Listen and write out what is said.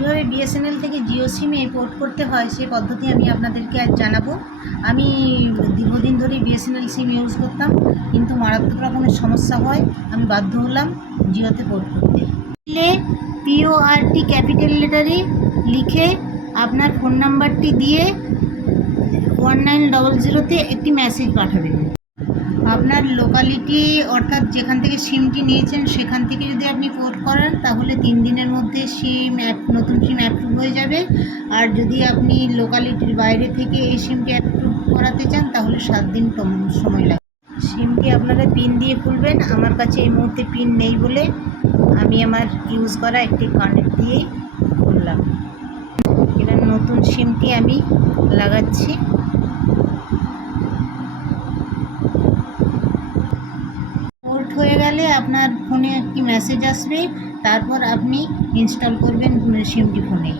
কিভাবে বিএসএনএল থেকে জিও সিমে পোর্ট করতে হয় সেই পদ্ধতি আমি আপনাদেরকে আজ জানাবো। আমি দীর্ঘদিন ধরে বিএসএনএল সিম ইউজ করতাম, কিন্তু মারাত্মক রকমের সমস্যা হয়, আমি বাধ্য হলাম জিওতে পোর্ট করতে। PORT ক্যাপিটাল লেটারে লিখে আপনার ফোন নাম্বারটি দিয়ে 1900-তে একটি মেসেজ পাঠাবেন। আপনার লোকালিটি অর্থাৎ যেখান থেকে সিমটি নিয়েছেন সেখান থেকে যদি আপনি পোর্ট করেন তাহলে 3 দিনের মধ্যে নতুন সিম অ্যাপ্রুভ হয়ে যাবে। আর যদি আপনি লোকালিটির বাইরে থেকে এই সিমটি অ্যাপ্রুভ করাতে চান তাহলে 7 দিন সময় লাগবে। সিমটি আপনারা পিন দিয়ে খুলবেন। আমার কাছে এই মুহূর্তে পিন নেই বলে আমি আমার ইউজ করা একটি কানেক্ট দিয়েই খুললাম। এবার নতুন সিমটি আমি লাগাচ্ছি। পোর্ট হয়ে গেলে আপনার ফোনে একটি মেসেজ আসবে, তারপর আপনি ইনস্টল করবেন সিমটি ফোনে।